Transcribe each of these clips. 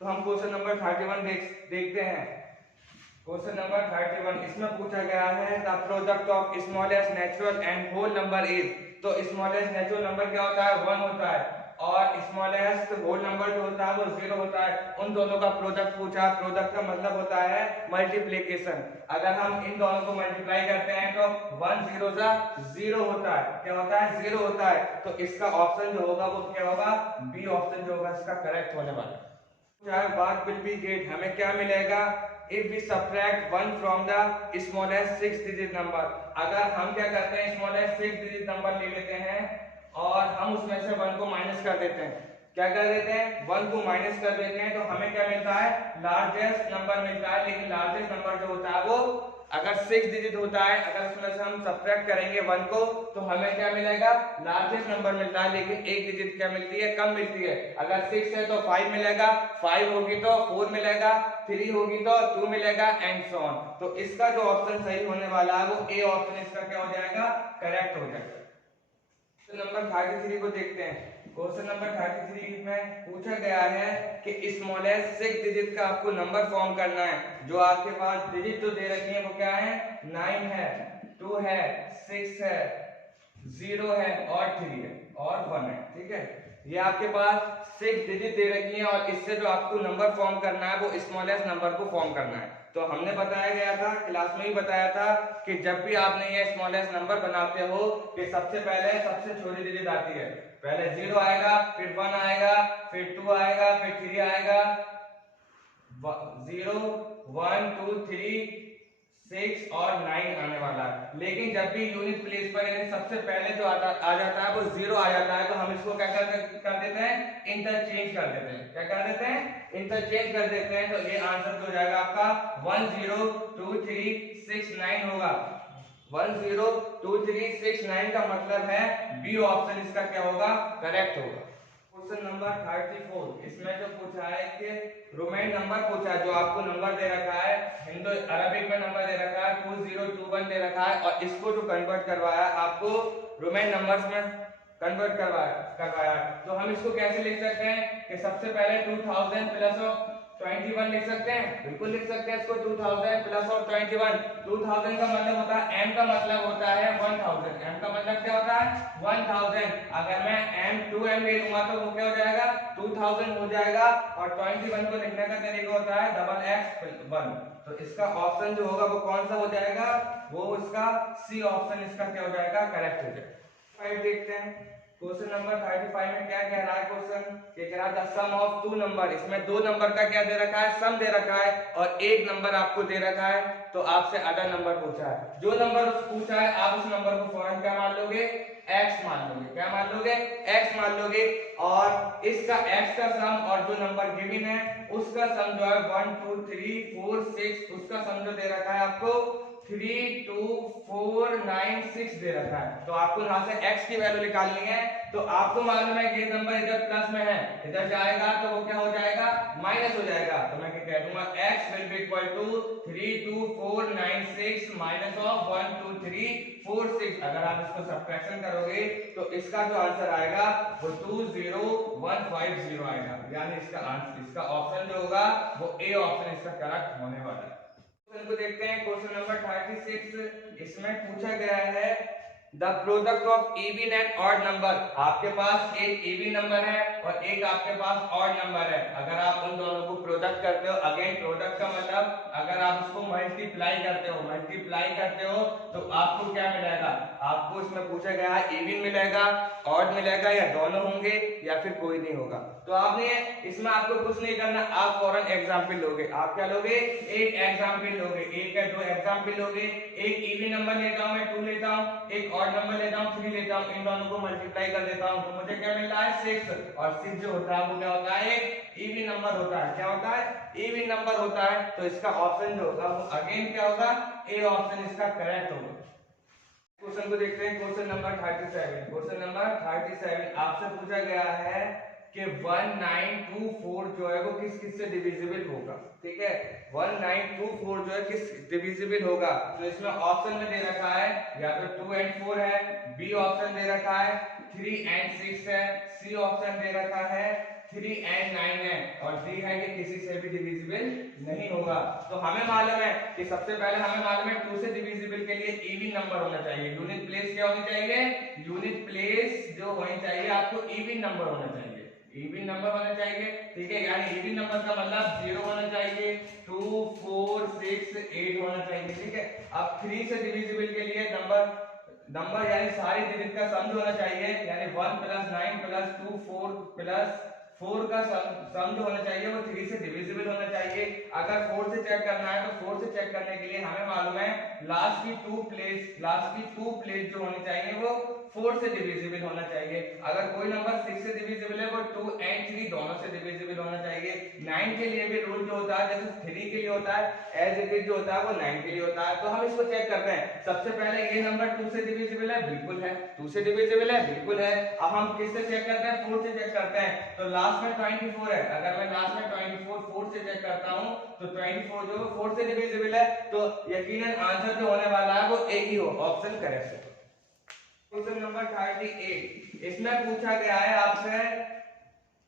तो हम question number 31 देखते हैं। क्वेश्चन नंबर 31 इसमें पूछा गया है the product of smallest natural and whole number is. तो स्मॉलेस्ट नेचुरल नंबर क्या होता है? 1 होता है, और स्मॉलेस्ट होल नंबर जो होता है वो 0 होता है। उन दोनों का प्रोडक्ट पूछा। प्रोडक्ट का मतलब होता है मल्टीप्लिकेशन। अगर हम इन दोनों को मल्टीप्लाई करते हैं तो 1 0 जा 0 होता है। क्या होता है? 0 होता है। तो इसका ऑप्शन जो होगा वो क्या होगा? बी ऑप्शन जो होगा इसका करेक्ट होने वाला है। What will be get? हमें क्या मिलेगा? If we subtract 1 from the smallest 6 digit number। अगर हम क्या करते हैं, smallest 6 digit number ले लेते हैं और हम उसमें से 1 को माइनस कर देते हैं। क्या कर देते हैं? 1 को माइनस कर देते हैं, तो हमें क्या मिलता है? लार्जेस्ट नंबर मिलता है। लेकिन लार्जेस्ट नंबर जो होता है वो अगर 6 डिजिट होता है, अगर उसमें से हम सब्ट्रैक्ट करेंगे 1 को, तो हमें क्या मिलेगा? लार्जेस्ट नंबर मिलता है। लेकिन एक डिजिट क्या मिलती है? कम मिलती है। अगर 6 है तो 5 मिलेगा, 5 होगी तो 4 मिलेगा, 3 होगी तो 2 मिलेगा, एंड सो ऑन। तो इसका जो ऑप्शन सही होने वाला है वो ए ऑप्शन इसका क्या हो जाएगा? करेक्ट हो जाएगा। क्वेश्चन नंबर 33 को देखते हैं। क्वेश्चन नंबर 33 में पूछा गया है कि स्मॉलेस्ट 6 डिजिट का आपको नंबर फॉर्म करना है। जो आपके पास डिजिट जो दे रखी है वो क्या है? 9 है, 2 है, 6 है, 0 है और 3 है और 1 है। ठीक है, ये आपके पास 6 डिजिट दे रखी है और इससे जो आपको नंबर फॉर्म करना है वो स्मॉलेस्ट नंबर को फॉर्म करना है। तो हमने बताया गया था, क्लास में ही बताया था कि जब भी आपने ये स्मॉलेस्ट नंबर बनाते हो कि सबसे पहले सबसे छोटी डिजिट आती है। पहले 0 आएगा, फिर 1 आएगा, फिर 2 आएगा, फिर 3 आएगा। 0 1 2 3 6 और 9 आने वाला है। लेकिन जब भी यूनिट प्लेस पर यानी सबसे पहले जो आ जाता है वो 0 आ जाता है, तो हम इसको क्या कर देते हैं? इंटरचेंज कर देते हैं। क्या कर देते हैं? इंटरचेंज कर देते हैं। तो ये आंसर हो जाएगा आपका 1 0 2 3 6 9 होगा। 1 0 2 3 6 9 का मतलब है बी ऑप्शन इसका क्या होगा? करेक्ट होगा। क्वेश्चन नंबर 34 इसमें जो पूछा है कि रोमन नंबर पूछा है। जो आपको नंबर दे रखा है हिंदू अरबिक में नंबर दे रखा है 2021 दे रखा है, और इसको जो कन्वर्ट करवाया आपको रोमन नंबर्स में कन्वर्ट करवाया। तो हम इसको कैसे लिख सकते हैं कि सबसे पहले 2000 प्लस 21 लिख सकते हैं। बिल्कुल लिख सकते हैं इसको 2000 प्लस और 21। 2000 का मतलब होता है m का मतलब होता है 1000। m का मतलब क्या होता है? 1000। अगर मैं m 2m ले लूंगा तो वो क्या हो जाएगा? 2000 हो जाएगा। और 21 को लिखने का तरीका होता है डबल x 1। तो इसका ऑप्शन जो होगा वो कौन सा हो जाएगा? वो इसका सी ऑप्शन इसका क्या हो जाएगा? करेक्ट हो जाएगा। 5 देखते हैं। क्वेश्चन नंबर 35 में क्या कह रहा है? क्वेश्चन ये कह रहा है the sum of two number. इसमें दो नंबर का क्या दे रखा है? सम दे रखा है, और एक नंबर आपको दे रखा है। तो आपसे अदर नंबर पूछा है। जो नंबर पूछा है आप उस नंबर को फौरन क्या मान लोगे? x मान लोगे। क्या मान लोगे? x मान लोगे। और इसका x का सम और जो नंबर गिवन है उसका सम जो है 1 2 3 4 6, उसका सम जो दे रखा है आपको 3 2 4 9 6 दे रखा है। तो आपको यहाँ से x की वैल्यू निकालनी है। तो आपको मालूम है कि ये नंबर इधर प्लस में है, इधर जाएगा तो वो क्या हो जाएगा? माइनस हो जाएगा। तो मैं क्या कह दूंगा? x will be equal to 3 2 4 9 6 minus of 1 2 3 4 6। अगर आप इसको सब्ट्रैक्शन करोगे तो इसका जो आंसर आएगा वो 20150 आएगा। यानी इसका ऑप्शन जो होगा वो ए ऑप्शन इसका करेक्ट होने वाला है। क्वेश्चन को देखते हैं। क्वेश्चन नंबर 36 इसमें पूछा गया है the product of even and odd number. आपके पास एक इवन नंबर है और एक आपके पास ऑड नंबर है। अगर आप उन दोनों को प्रोडक्ट करते हो, अगेन प्रोडक्ट का मतलब अगर आप उसको मल्टीप्लाई करते हो तो आपको क्या मिलेगा? आपको इसमें पूछा गया है इवन मिलेगा, ऑड मिलेगा, या दोनों होंगे या फिर कोई नहीं होगा। तो आपने इसमें आपको कुछ नहीं करना, आप फौरन एग्जाम्पल लोगे। आप क्या लोगे? एक एग्जाम्पल लोगे, एक या दो एग्जाम्पल लोगे। एक इवन नंबर लेता हूं मैं 2 लेता हूं, एक ऑड नंबर लेता हूं 3 लेता हूं, इन दोनों को मल्टीप्लाई कर देता हूं तो मुझे क्या मिल रहा है? 6। और 6 जो होता है वो क्या होता है? एक इवन नंबर होता है। क्या होता है? इवन नंबर होता है। तो इसका ऑप्शन जो होगा वो अगेन क्या होगा? ए ऑप्शन इसका करेक्ट होगा। क्वेश्चन को देखते हैं। Question number 37। क्वेश्चन नंबर 37 आपसे पूछा गया है कि 1924 जो है वो किस किस से डिविजिबल होगा। ठीक है, 1924 जो है किस डिविजिबल होगा। तो इसमें ऑप्शन में दे रखा है या तो 2 and 4 है, बी ऑप्शन दे रखा है 3 and 6 है, सी ऑप्शन दे रखा है 3 and 9 है और डी है कि किसी से भी डिविजिबल नहीं होगा। तो हमें मालूम है कि सबसे पहले हमें मालूम है 2 से डिविजिबल के लिए इवन नंबर होना चाहिए। यूनिट प्लेस क्या होनी चाहिए? यूनिट प्लेस जो होनी चाहिए आपको इवन नंबर होना चाहिए, इवन नंबर होना चाहिए, ठीक है। यानी इवन नंबर का मतलब 0 होना चाहिए, 2 4 6 8 होना चाहिए, ठीक है। अब 3 से डिविजिबल के लिए नंबर यानी सारी डिजिट का सम होना चाहिए, यानी 1 + 9 + 2 4 + 4 का सम जो होना चाहिए वो 3 से डिविजिबल होना चाहिए। अगर 4 से चेक करना है तो 4 से चेक करने के लिए हमें मालूम है लास्ट की 2 प्लेस जो होनी चाहिए वो 4 से डिविजिबल होना चाहिए। अगर कोई नंबर 6 से डिविजिबल है वो 2 और 3 दोनों से डिविजिबल होना चाहिए। 9 के लिए भी रूल जो होता है जैसे 3 के लिए होता है एज इट इज जो होता है वो 9 के लिए होता है। तो हम इसको चेक करते हैं। सबसे पहले ये नंबर 2 से डिविजिबल है, बिल्कुल है। 2 से डिविजिबल है, बिल्कुल है। अब हम किससे चेक करते हैं? 4 से चेक करते हैं। तो लास्ट में 24 है, अगर मैं लास्ट में 24 4 से चेक करता हूं तो 24 जो 4 से डिविजिबल है तो यकीनन आंसर जो होने वाला है वो एक ही हो, ऑप्शन करेक्ट है। क्वेश्चन नंबर 38 इसमें पूछा गया है आपसे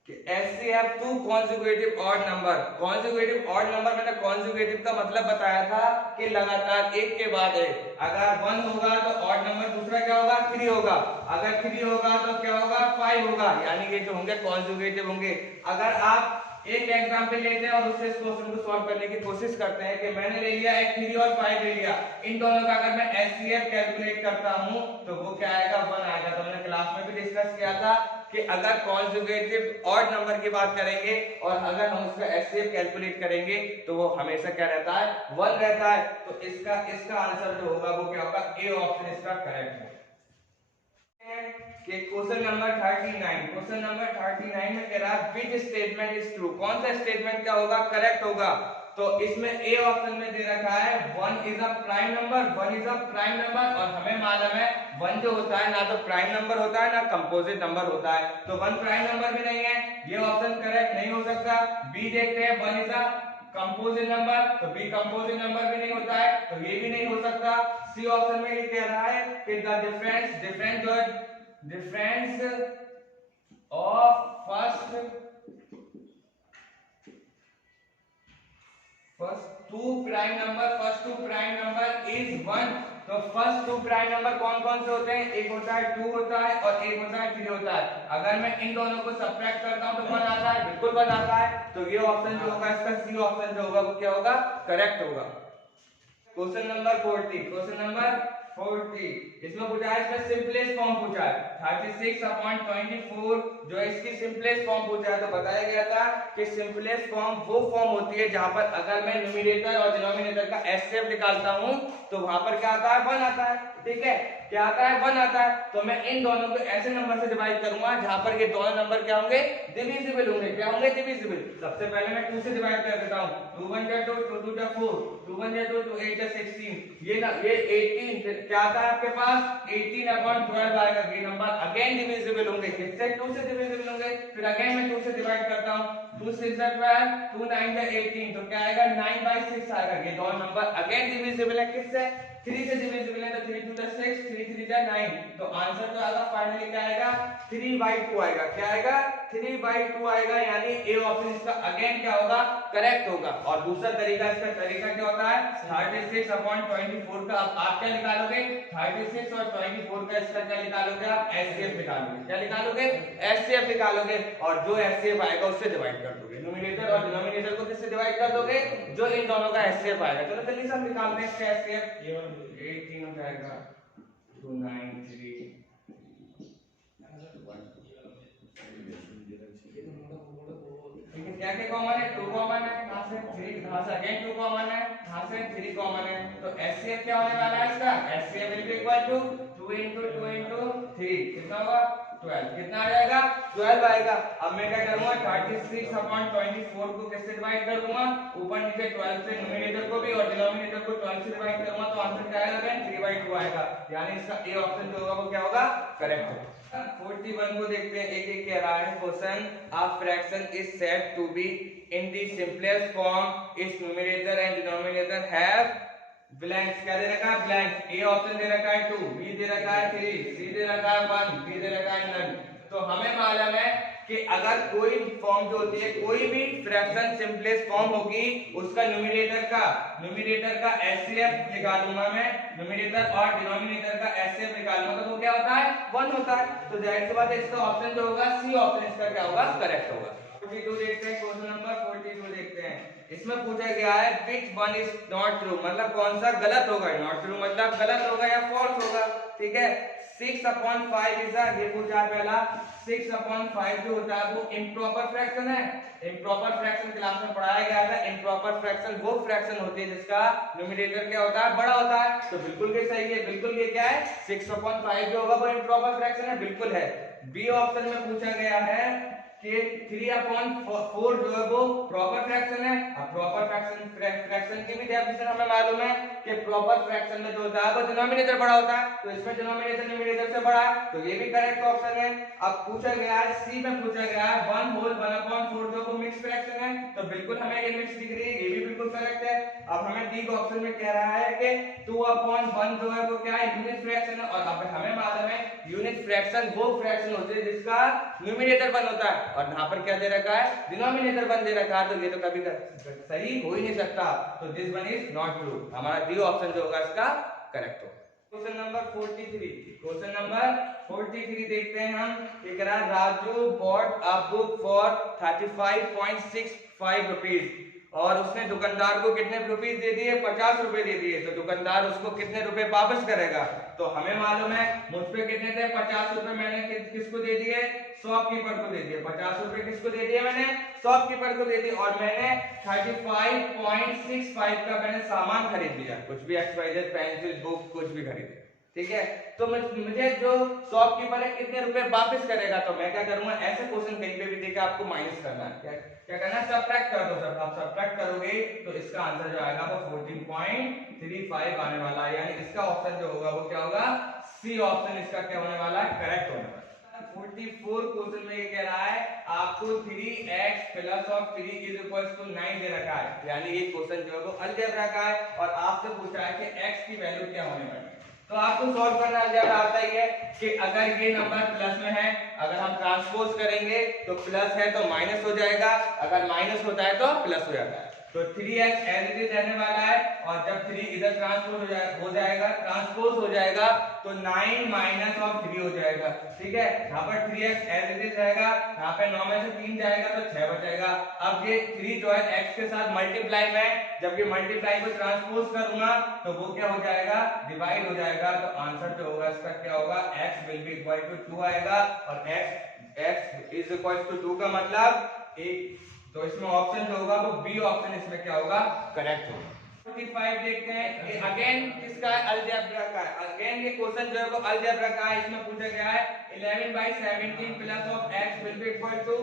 कि HCF 2 conjugative odd number. Conjugative odd number मैंने कॉन्जुगेटिव का मतलब बताया था कि लगातार एक के बाद एक। अगर 1 होगा तो ऑड नंबर दूसरा क्या होगा? 3 होगा। अगर 3 होगा तो क्या होगा? 5 होगा। यानी ये जो होंगे कॉन्जुगेटिव होंगे। अगर आप एक एग्जांपल लेते हैं और उससे इस क्वेश्चन को सॉल्व करने की कोशिश करते हैं कि मैंने ले लिया एक 3 और 5 ले लिया, इन दोनों का अगर मैं HCF कैलकुलेट करता हूं तो वो क्या आएगा? 1 आएगा। तो मैंने क्लास में भी डिस्कस किया था कि अगर कॉन्जुगेटिव ऑड नंबर की बात करेंगे और अगर हम उसका HCF कैलकुलेट करेंगे तो वो हमेशा क्या रहता है? 1 रहता है। तो इसका आंसर जो होगा वो क्या होगा? ए ऑप्शन इसका करेक्ट है। कि क्वेश्चन नंबर 39 में कह रहा है विच स्टेटमेंट इज ट्रू। कौन सा स्टेटमेंट क्या होगा? करेक्ट होगा। तो इसमें ए ऑप्शन में दे रखा है 1 इज अ प्राइम नंबर और हमें मालूम है 1 जो होता है ना तो प्राइम नंबर होता है ना कंपोजिट नंबर होता है। तो 1 प्राइम नंबर भी नहीं है, ये ऑप्शन करेक्ट नहीं हो सकता। बी देखते हैं 1 इज अ कंपोजिट नंबर, तो बी कंपोजिट नंबर भी नहीं होता है, तो ये भी नहीं हो सकता। सी ऑप्शन में ये कह रहा है कि the difference of first two prime number is 1। तो फर्स्ट 2 प्राइम नंबर कौन कौन से होते हैं? एक होता है 2 होता है और एक होता है 3 होता है। अगर मैं इन दोनों को सब्ट्रैक्ट करता हूं तो 1 आता है, बिल्कुल 1 आता है। तो ये ऑप्शन जो होगा इसका सी ऑप्शन जो होगा वो क्या होगा? करेक्ट होगा। क्वेश्चन नंबर 40 इसमें पूछा है, इसमें सिंपलेस्ट फॉर्म पूछा है 36/24 जो इसकी सिंपलेस्ट फॉर्म पूछा है। तो बताया गया था कि सिंपलेस्ट फॉर्म वो फॉर्म होती है जहां पर अगर मैं न्यूमरेटर और डिनोमिनेटर का HCF निकालता हूं तो वहां पर क्या आता है? 1 आता है, ठीक है। क्या आता है? 1 आता है। तो मैं इन दोनों को ऐसे नंबर से डिवाइड करूंगा जहां पर ये दोनों नंबर क्या होंगे? डिविजिबल होंगे। क्या होंगे? डिविजिबल। सबसे पहले मैं 2 से डिवाइड कर देता हूं। 2 1 जा 2, 2 2 जा 4, 2 1 जा 2, 2 8 जा 16। ये 18 क्या आता है आपके पास? 18/12 आएगा। ये नंबर अगेन डिविजिबल होंगे। किससे? 2 से डिविजिबल होंगे। फिर अगेन मैं 2 से डिवाइड करता हूं। 2 6 जा 12, 2 9 जा 18। तो क्या आएगा? 9/6 आएगा। ये दोनों नंबर अगेन डिविजिबल है। किससे? 3 से डिविजिबल है। तो 3 2 जा 6, 3 3 जा 9। तो आंसर जो आएगा फाइनली क्या आएगा? 3/2 आएगा। क्या आएगा? 3/2 आएगा। यानी ए ऑप्शन इसका अगेन क्या होगा? करेक्ट होगा। और दूसरा तरीका, इसका तरीका क्या होता है? 36/24 का आप क्या निकालोगे? 36 और 24 का इसका क्या निकालोगे? आप HCF निकालोगे। क्या निकालोगे? HCF निकालोगे और जो HCF आएगा उससे डिवाइड कर दोगे। न्यूमरेटर और डिनोमिनेटर को किससे डिवाइड कर दोगे? जो इन दोनों का HCF आएगा। चलो जल्दी से हम निकालते हैं इसका HCF। 18 हो जाएगा 293 क्या क्या कॉमन है? 2 कॉमन है। कहां से? 3। कहां से? अगेन 2 कॉमन है। कहां से? 3 कॉमन है। तो HCF क्या होने वाला है इसका? HCF will be equal to 2 * 2 * 3 कितना होगा? 12। कितना आ जाएगा? 12 आएगा। अब मैं क्या करूंगा? 36/24 को किससे डिवाइड कर दूंगा? ऊपर नीचे 12 से न्यूमरेटर को भी और डिनोमिनेटर को 12 से डिवाइड करूंगा तो आंसर क्या आएगा? 3/2 आएगा। यानी इसका ए ऑप्शन जो होगा वो क्या होगा? करेक्ट होगा। 41 को देखते हैं। एक कह रहा है question a fraction is said to be in the simplest form if numerator and denominator have blanks. क्या दे रखा है? ब्लैंक। ए ऑप्शन दे रखा है 2, बी दे रखा है 3, सी दे रखा है 1, डी दे रखा है नन। तो हमें मालूम है कि अगर कोई फॉर्म जो होती है, कोई भी फ्रैक्शन सिंपलेस्ट फॉर्म होगी, उसका न्यूमरेटर का एचसीएफ निकालूंगा मैं, न्यूमरेटर और डिनोमिनेटर का एचसीएफ निकालूंगा, तो वो क्या होता है 1 होता है। तो जाहिर सी बात है इसका ऑप्शन जो होगा सी ऑप्शन इसका क्या होगा करेक्ट होगा। 42 देखते हैं, क्वेश्चन नंबर 42 देखते हैं। इसमें पूछा गया है which one is not true, मतलब कौन सा गलत होगा, not true मतलब गलत होगा या false होगा, ठीक है। 6/5 इज ये पूछा है पहला, 6/5 जो होता है वो इम्प्रॉपर फ्रैक्शन है। इम्प्रॉपर फ्रैक्शन क्लास में पढ़ाया गया था। इम्प्रॉपर फ्रैक्शन वो फ्रैक्शन होती है जिसका न्यूमरेटर क्या होता है बड़ा होता है, तो बिल्कुल ये सही है, बिल्कुल ये क्या है 6/5 जो होगा वो इम्प्रॉपर फ्रैक्शन है, बिल्कुल है। बी ऑप्शन में पूछा गया है कि 3/4 जो है वो प्रॉपर फ्रैक्शन है। अब प्रॉपर फ्रैक्शन की भी डेफिनेशन हमें मालूम है कि प्रॉपर फ्रैक्शन में जो होता है वो डिनोमिनेटर बड़ा होता है, तो इसमें डिनोमिनेटर न्यूमरेटर से बड़ा है, तो ये भी करेक्ट ऑप्शन है। अब पूछा गया है सी में पूछा गया है 1/1/4 जो वो मिक्स फ्रैक्शन है, तो बिल्कुल हमें ये मिक्स दिख रही है, ये भी बिल्कुल करेक्ट है। अब हमें डी ऑप्शन में कह रहा है कि 2/1 जो है वो क्या है यूनिट फ्रैक्शन है, और अब हमें मालूम है यूनिट फ्रैक्शन वो फ्रैक्शन होती है जिसका न्यूमरेटर 1 होता है, और यहाँ पर क्या दे रखा है डिनोमिनेटर 1 दे रखा है, तो ये तो कभी सही हो ही नहीं सकता, तो this one is not true. हमारा डी ऑप्शन जो होगा इसका करेक्ट होगा। क्वेश्चन नंबर 43 देखते हैं हम। एक रहा Raju bought a book for 35.65 rupees, और उसने दुकानदार को कितने रुपीस दे दिए 50 रुपए दे दिए, तो दुकानदार उसको कितने रुपए वापस करेगा। तो हमें मालूम है मुझ पे कितने थे 50 रुपए, मैंने किसको दे दिए शॉपकीपर को दे दिए, 50 रुपए किसको दे दिए मैंने शॉपकीपर को दे दिए, और मैंने 35.65 का मैंने सामान खरीद लिया, कुछ भी XYZ पेंसिल बुक कुछ भी खरीदे, ठीक है। तो मुझे जो शॉपकीपर है कितने रुपए वापस करेगा, तो मैं क्या करूंगा ऐसे क्वेश्चन कहीं पे भी देखा आपको माइनस करना है, क्या करना है सब्ट्रैक्ट कर दो, सब आप सब्ट्रैक्ट करोगे तो इसका आंसर जो आएगा वो 14.35 आने वाला है, यानी इसका ऑप्शन जो होगा वो क्या होगा सी ऑप्शन इसका क्या होने वाला है करेक्ट होने वाला है। 44 क्वेश्चन में ये कह रहा है आपको 3x + 3 = 9 दे रखा है, यानी ये क्वेश्चन जो है वो अलजेब्रा का है, और आपसे पूछा है कि x की वैल्यू क्या होने वाली है। तो आपको सॉल्व करना अलजेब्रा आता ही है कि अगर ये नंबर प्लस में है, अगर हम ट्रांसपोज करेंगे तो प्लस है तो माइनस हो जाएगा, अगर माइनस होता है तो प्लस हो जाता है, तो 3x एज इट इज रहने वाला है, और जब 3 इधर ट्रांसपोज हो जाएगा तो 9 - 3 हो जाएगा, ठीक है। यहाँ पर 3x एज इट इज रहेगा, यहाँ पे 9 में से 3 जाएगा तो 6 बचेगा। अब ये 3 जो है x के साथ मल्टीप्लाई में, जब ये मल्टीप्लाई को ट्रांसपोज करूंगा तो वो क्या हो जाएगा डिवाइड हो जाएगा, तो आंसर जो होगा इसका क्या होगा x will be equal to 2 आएगा, और x इज इक्वल टू 2 का मतलब 1, तो इसमें ऑप्शन जो होगा वो बी ऑप्शन इसमें क्या होगा करेक्ट होगा। 45 देखते हैं, ये अगेन किसका है अलजेब्रा का है, अगेन ये क्वेश्चन जो है वो अलजेब्रा का है। इसमें पूछा गया है 11/17 plus of x will be equal to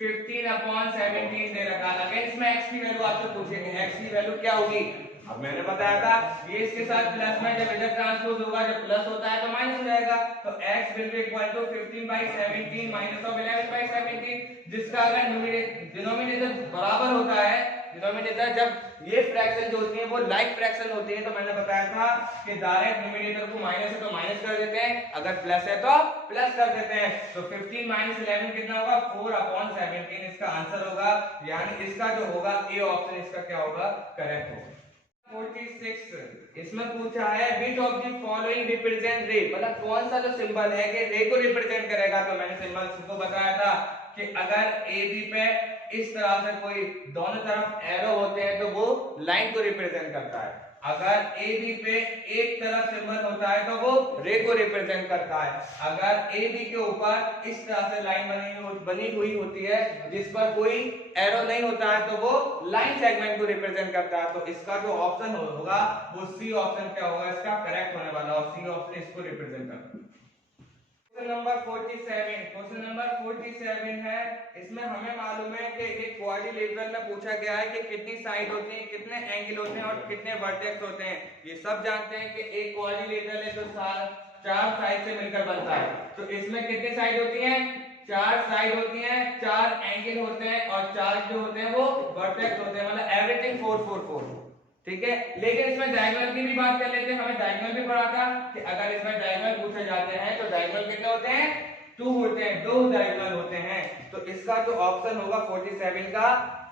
15/17 दे रखा है। अगेन इसमें x की वैल्यू आपसे पूछेंगे, x की वैल्यू क्या होगी। अब मैंने बताया था ये इसके साथ प्लस में जब इधर ट्रांसपोज होगा, जब प्लस होता है तो माइनस हो जाएगा, तो x will be equal to 15/17 minus of 11/17, जिसका अगर डिनोमिनेटर बराबर होता है, डिनोमिनेटर जब ये फ्रैक्शन जो होती है वो लाइक फ्रैक्शन होती है, तो मैंने बताया था कि डायरेक्ट न्यूमरेटर को माइनस है तो माइनस कर देते हैं, अगर प्लस है तो प्लस कर देते हैं, तो 15 - 11 कितना होगा 4/17 इसका आंसर होगा, यानी इसका जो होगा ए ऑप्शन इसका क्या होगा करेक्ट होगा। 46 इसमें पूछा है which of the following represent ray, मतलब कौन सा जो सिंबल है कि रे को रिप्रेजेंट करेगा, तो मैंने सिंबल को बताया था कि अगर ए बी पे इस तरह से कोई दोनों तरफ एरो होते हैं तो वो लाइन को रिप्रेजेंट करता है, अगर ए बी पे एक तरफ सिंबल होता है तो वो रे को रिप्रेजेंट करता है, अगर ए बी के ऊपर इस तरह से लाइन बनी हुई होती है जिस पर कोई एरो नहीं होता है तो वो लाइन सेगमेंट को रिप्रेजेंट करता है, तो इसका जो ऑप्शन होगा वो सी ऑप्शन क्या होगा इसका करेक्ट होने वाला, और सी ऑप्शन इसको रिप्रेजेंट करता है। क्वेश्चन नंबर 47 है। इसमें हमें मालूम है कि एक क्वाड्रिलेटरल में पूछा गया है कि कितनी साइड होती है, कितने एंगल होते हैं और कितने वर्टेक्स होते हैं। ये सब जानते हैं कि एक क्वाड्रिलेटरल है तो 4 साइड से मिलकर बनता है, तो इसमें कितनी साइड होती हैं 4 साइड होती हैं, 4 एंगल होते हैं, और 4 जो होते हैं वो वर्टेक्स होते हैं, मतलब एवरीथिंग 4 4 4, ठीक है। लेकिन इसमें डायगोनल की भी बात कर लेते हैं, हमें डायगोनल भी पढ़ा था कि अगर इसमें डायगोनल पूछे जाते हैं तो डायगोनल कितने होते हैं 2 होते हैं, 2 डायगोनल होते हैं, तो इसका जो ऑप्शन होगा 47 का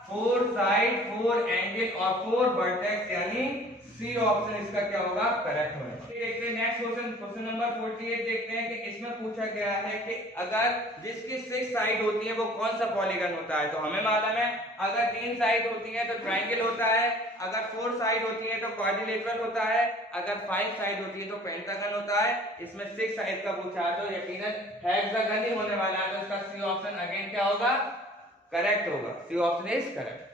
4 साइड 4 एंगल और 4 वर्टेक्स यानी सी ऑप्शन इसका क्या होगा करेक्ट होगा। देखते हैं नेक्स्ट क्वेश्चन, क्वेश्चन नंबर 48 देखते हैं कि इसमें पूछा गया है कि अगर जिसकी 6 साइड होती है वो कौन सा पॉलीगन होता है। तो हमें मालूम है अगर 3 साइड होती है तो ट्रायंगल होता है, अगर 4 साइड होती है तो क्वाड्रिलेटरल होता है, अगर 5 साइड होती है तो पेंटागन होता है। इसमें 6 साइड का पूछा है तो यकीनन हेक्सागन ही होने वाला है, तो इसका सी ऑप्शन अगेन क्या होगा करेक्ट होगा, C option is correct.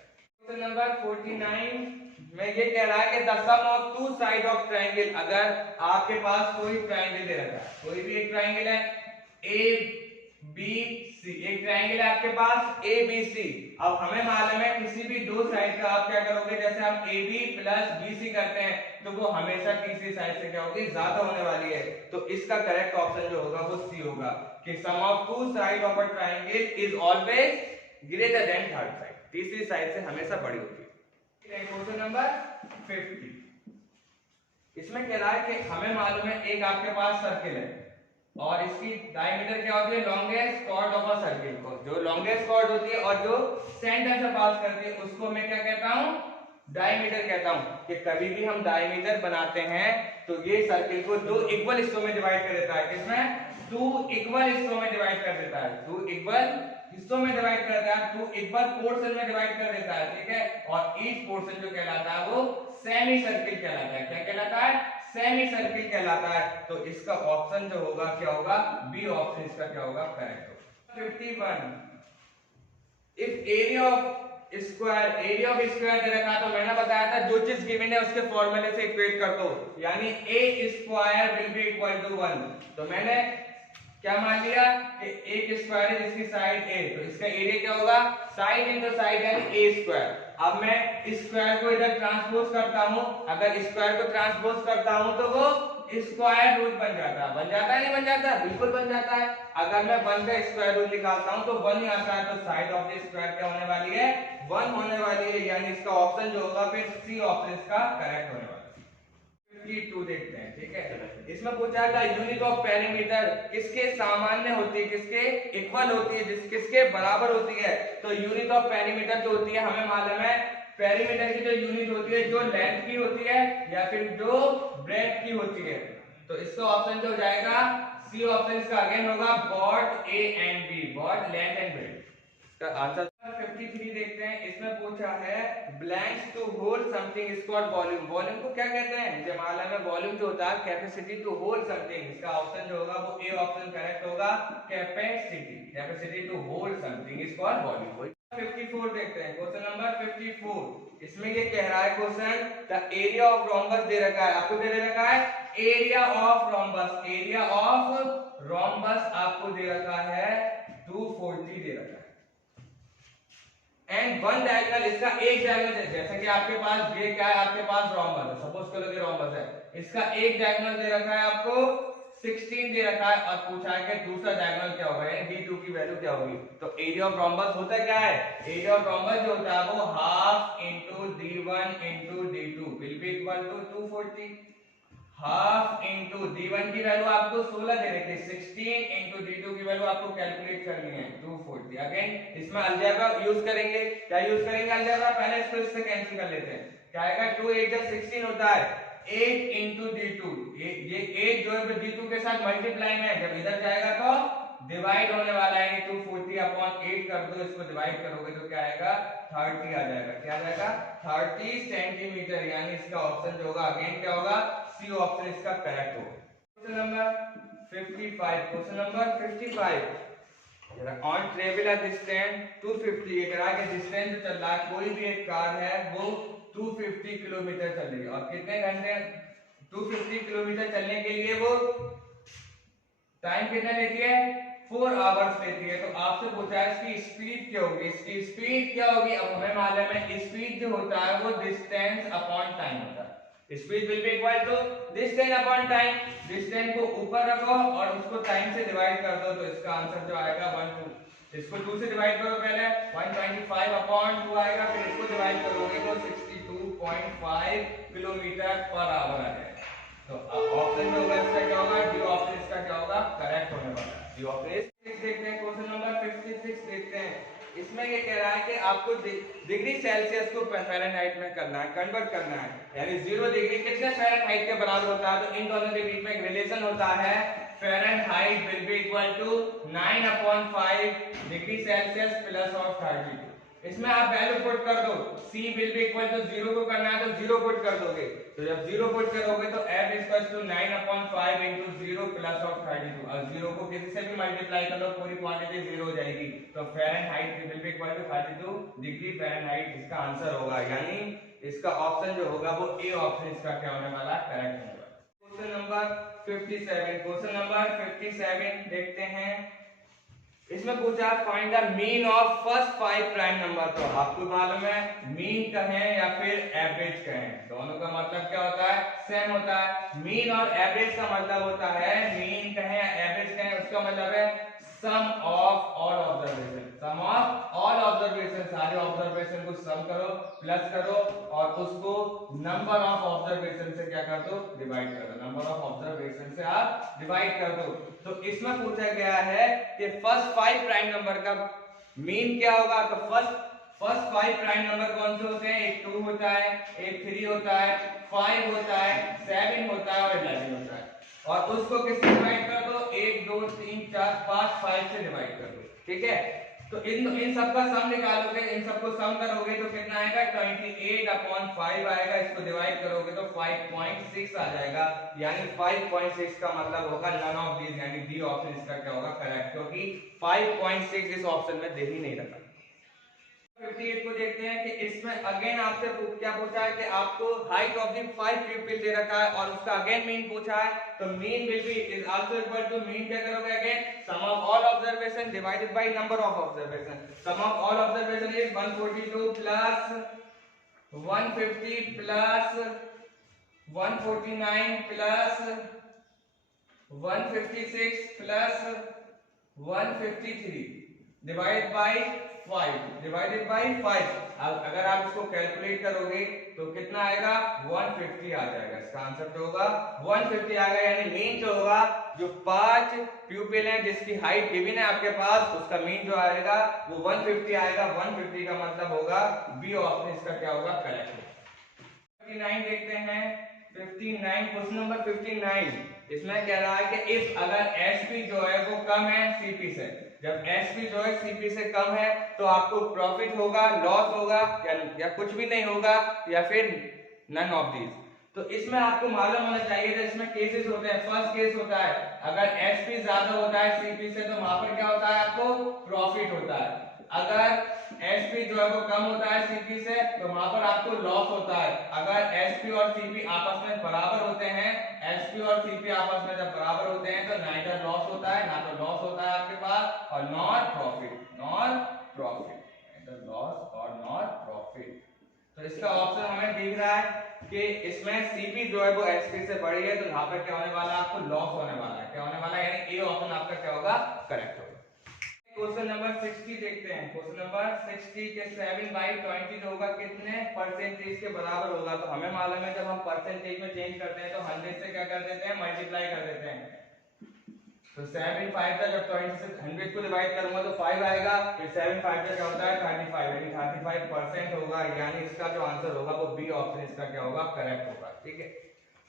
Question number 49 में ये कह रहा है कि the sum of 2 side of triangle, अगर आपके पास कोई ट्रायंगल दे रखा है, कोई भी एक ट्रायंगल है ए बी सी, एक ट्रायंगल है आपके पास ए बी सी। अब हमें मालूम है किसी भी 2 साइड का आप क्या करोगे, जैसे हम A B plus B C करते हैं तो वो हमेशा तीसरी साइड से क्या होगी ज्यादा होने वाली है, तो इसका करेक्ट ऑप्शन जो होगा वो सी होगा कि sum of 2 side of a triangle is always greater than third side, तीसरी साइड से हमेशा बड़ी होती है। क्वेश्चन नंबर 50, इसमें कह रहा है कि हमें मालूम है एक आपके पास सर्किल है और इसकी डायमीटर क्या होती है longest chord of a circle को, जो लॉन्गेस्ट कॉर्ड होती है और जो सेंटर से पास करती है उसको मैं क्या कहता हूं डायमीटर कहता हूं। कि कभी भी हम डायमीटर बनाते हैं तो ये सर्किल को 2 इक्वल हिस्सों में डिवाइड कर देता है, किसमें 2 इक्वल हिस्सों में डिवाइड कर देता है, 2 इक्वल हिस्सों में डिवाइड कर देता है, 2 इक्वल पोर्शन में डिवाइड कर देता है, ठीक है। और ईच पोर्शन जो कहलाता है वो सेमी सर्किल कहलाता है, क्या कहलाता है सेमी सर्किल कहलाता है। तो इसका ऑप्शन जो होगा क्या होगा बी ऑप्शन इसका क्या होगा करेक्ट होगा। 51 if area of square, area of square दे रखा तो मैंने बताया था जो चीज गिवन है उसके फॉर्मूले से इक्वेट कर दो, यानी a square will be equal to 1। तो मैंने क्या मान लिया कि एक स्क्वायर है जिसकी साइड ए, तो इसका एरिया क्या होगा साइड इनटू साइड यानी ए स्क्वायर। अब मैं इस स्क्वायर को इधर ट्रांसपोज करता हूं, अगर स्क्वायर को ट्रांसपोज करता हूं तो वो स्क्वायर रूट बन जाता है, नहीं बन जाता, बिल्कुल बन जाता है। अगर मैं 1 का स्क्वायर रूट निकालता हूं तो 1 ही आता है, तो साइड ऑफ द स्क्वायर क्या होने वाली है 1 होने वाली है, यानी इसका ऑप्शन जो होगा फिर सी ऑप्शन इसका करेक्ट होने वाला है। 52 देखते हैं, ठीक है। इसमें पूछा था यूनिट ऑफ पेरीमीटर किसके सामान्य होती है, किसके इक्वल होती है, किसके बराबर होती है। तो यूनिट ऑफ पेरीमीटर जो होती है हमें मालूम है पेरीमीटर की जो यूनिट होती है जो लेंथ की होती है या फिर जो ब्रेड्थ की होती है। तो इसका ऑप्शन जो हो जाएगा सी ऑप्शन इसका अगेन होगा both A and B, both length and breadth. इसका आंसर 53 देखते हैं, इसमें पूछा है blanks to hold something is called volume. Volume को क्या कहते हैं, मुझे मालूम है वॉल्यूम जो होता है कैपेसिटी टू होल्ड समथिंग, इसका ऑप्शन जो होगा वो ए ऑप्शन करेक्ट होगा capacity, capacity to hold something is called volume. 54 देखते हैं, क्वेश्चन नंबर 54, इसमें ये कह रहा है question the area of rhombus दे रखा है, आपको दे रखा है area of rhombus, area of rhombus आपको दे रखा है 240 दे रखा है एंड 1 डायगोनल, इसका एक डायगोनल है, जैसे कि आपके पास ये क्या है आपके पास रोम्बस है, सपोज करो कि रोम्बस है, इसका एक डायगोनल दे रखा है आपको 16 दे रखा है और पूछा है कि दूसरा डायगोनल क्या होगा यानी d2 की वैल्यू क्या होगी। तो एरिया ऑफ रोम्बस होता क्या है, एरिया ऑफ रोम्बस जो होता है वो half into d1 into d2 will be equal to 240। Half into d1 की वैल्यू आपको 16 दे रखी है, 16 इनटू d2 की वैल्यू आपको कैलकुलेट करनी है 240। अगेन इसमें अलजेब्रा यूज करेंगे, क्या यूज करेंगे अलजेब्रा, पहले इसको इससे कैंसिल कर लेते हैं, क्या आएगा 2 8 जब 16 होता है 8 इनटू d2, ये 8 जो है d2 के साथ मल्टीप्लाई में जब इधर जाएगा तो डिवाइड होने वाला है, 240 अपॉन 8 कर दो, इसको डिवाइड करोगे तो क्या आएगा 30 आ जाएगा, क्या आ जाएगा 30 सेंटीमीटर, यानी इसका ऑप्शन जो होगा अगेन क्या होगा सी ऑप्शन इसका करेक्ट होगा। Question number 55, question number 55 on travel a distance 250, ये कह रहा है कि डिस्टेंस चल रहा है कोई भी एक कार है वो 250 किलोमीटर चलेगी और कितने घंटे 250 किलोमीटर चलने के लिए वो टाइम कितना लेती है 4 आवर्स लेती है। तो आपसे पूछा है इसकी स्पीड क्या होगी, इसकी स्पीड क्या होगी। अब हमें मालूम है स्पीड जो होता है वो डिस्टेंस अपॉन टाइम होता है, speed will be equal to distance upon time, distance को ऊपर रखो और उसको टाइम से डिवाइड कर दो, तो इसका आंसर जो आएगा 1 इसको 2 से डिवाइड करो, पहले 125 अपॉन 2 आएगा, फिर इसको डिवाइड करोगे तो 62.5 किलोमीटर पर आवर आ जाएगा। तो ऑप्शन जो होगा इसका क्या होगा डी ऑप्शन इसका क्या होगा करेक्ट होने वाला है, डी ऑप्शन देखते हैं, क्वेश्चन नंबर 56 देखते हैं। इसमें ये कह रहा है कि आपको डिग्री सेल्सियस को फ़ारेनहाइट में करना है, कन्वर्ट करना है, यानी 0 डिग्री कितने फ़ारेनहाइट के बराबर होता है। तो इन दोनों के बीच में एक रिलेशन होता है, Fahrenheit will be equal to 9/5 degree Celsius plus of 32। इसमें आप वैल्यू पुट कर दो, C will be equal to 0 को करना है तो 0 पुट कर दोगे, तो जब 0 पुट करोगे तो F equal to 9/5 into 0 plus of 32। और 0 को किसी से भी मल्टीप्लाई कर लो, पूरी क्वांटिटी 0 हो जाएगी, तो Fahrenheit will be equal to 32 degree Fahrenheit इसका आंसर होगा, यानी इसका ऑप्शन जो होगा वो ए ऑप्शन इसका क्या होने वाला है, करेक्ट होगा। क्वेश्चन नंबर 57, क्वेश्चन नंबर 57 देखते हैं। इसमें पूछा find the mean of first 5 prime number. तो आपको मालूम है मीन कहें या फिर एवरेज कहें, दोनों का मतलब क्या होता है, सेम होता है। मीन और एवरेज का मतलब होता है, मीन कहें या एवरेज कहें, उसका मतलब है sum of all observation, sum of all observation, सारे ऑब्जर्वेशन को सम करो, प्लस करो और उसको नंबर ऑफ ऑब्जर्वेशन से क्या कर दो, डिवाइड कर दो, नंबर ऑफ ऑब्जर्वेशन से आप डिवाइड कर दो। तो इसमें पूछा गया है कि फर्स्ट 5 प्राइम नंबर का मीन क्या होगा। तो फर्स्ट 5 प्राइम नंबर कौन से होते हैं, एक 2 होता है, एक 3 होता है, 5 होता है, 7 होता है और 11 होता है। और उसको किससे डिवाइड कर दो, 1 2 3 4 5 5 से डिवाइड कर दो, ठीक है। तो इन सब का सम निकालोगे, इन सबको सम करोगे तो कितना आएगा, 28/5 आएगा। इसको डिवाइड करोगे तो 5.6 आ जाएगा, यानी 5.6 का मतलब होगा नन ऑफ दीज, यानी डी ऑप्शन इसका क्या होगा, करेक्ट, क्योंकि 5.6 इस ऑप्शन में दे ही नहीं रखा। 58 को देखते हैं कि इसमें अगेन आपसे क्या पूछा है कि आपको हाइट ऑफ द 5 प्यूपिल दे रखा है और उसका अगेन मीन पूछा है। तो mean will be is also equal to, mean क्या करोगे, again sum of all observation divided by number of observation. Sum of all observation is 142 plus 150 plus 149 plus 156 plus 153 divide by 5। अगर आप इसको calculate करोगे तो कितना आएगा, 150 आ जाएगा। इसका आंसर जो होगा 150 आएगा, यानी मीन जो होगा, जो 5 प्यूपिल हैं जिसकी हाइट गिवन है आपके पास, उसका मीन जो आएगा वो 150 आएगा। 150 का मतलब होगा बी ऑप्शन इसका क्या होगा, करेक्ट। 59 देखते हैं, 59 क्वेश्चन नंबर 59। इसमें कह रहा है कि इफ अगर एसपी जो है वो कम है सीपी से, जब एसपी जो है सीपी से कम है तो आपको प्रॉफिट होगा, लॉस होगा या कुछ भी नहीं होगा, या फिर नन ऑफ दीज। तो इसमें आपको मालूम होना चाहिए कि इसमें केसेस होते हैं। फर्स्ट केस होता है अगर एसपी ज्यादा होता है सीपी से तो वहां पर क्या होता है, आपको प्रॉफिट होता है। अगर एसपी जो है वो कम होता है सीपी से तो वहां पर आपको लॉस होता है। अगर एसपी और सीपी आपस में बराबर होते हैं, एसपी और सीपी आपस में जब बराबर होते हैं तो नाइदर लॉस होता है, ना तो लॉस होता है आपके पास, और नॉट प्रॉफिट, नाइदर लॉस और नॉट प्रॉफिट। तो इसका ऑप्शन हमें दिख रहा है कि इसमें सीपी जो है वो एसपी से बड़ी है, तो यहाँ पर क्या होने वाला है, आपको लॉस होने वाला है, क्या होने वाला है, यानी ए ऑप्शन आपका क्या होगा, करेक्ट होगा। क्वेश्चन नंबर 60 देखते हैं। क्वेश्चन नंबर 60 के 7/20 होगा कितने परसेंटेज के बराबर होगा। तो हमें मालूम है जब हम परसेंटेज में चेंज करते हैं तो 100 से क्या कर देते हैं, मल्टीप्लाई कर देते हैं। तो 7/5 का जब 20 से 100 को डिवाइड करूंगा तो 5 आएगा, फिर 7/5 का क्या होता है 35, यानी 35% होगा, यानी इसका जो आंसर होगा वो बी ऑप्शन इसका क्या होगा, करेक्ट होगा, ठीक है।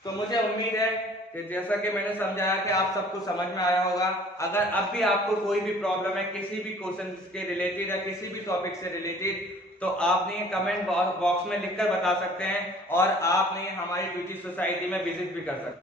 तो मुझे उम्मीद है कि जैसा कि मैंने समझाया कि आप सबको समझ में आया होगा। अगर अब भी आपको कोई भी प्रॉब्लम है किसी भी क्वेश्चन के रिलेटेड या किसी भी टॉपिक से रिलेटेड, तो आपने कमेंट बॉक्स में लिखकर बता सकते हैं और आपने हमारी ब्यूटी सोसाइटी में विजिट भी कर सकते हैं।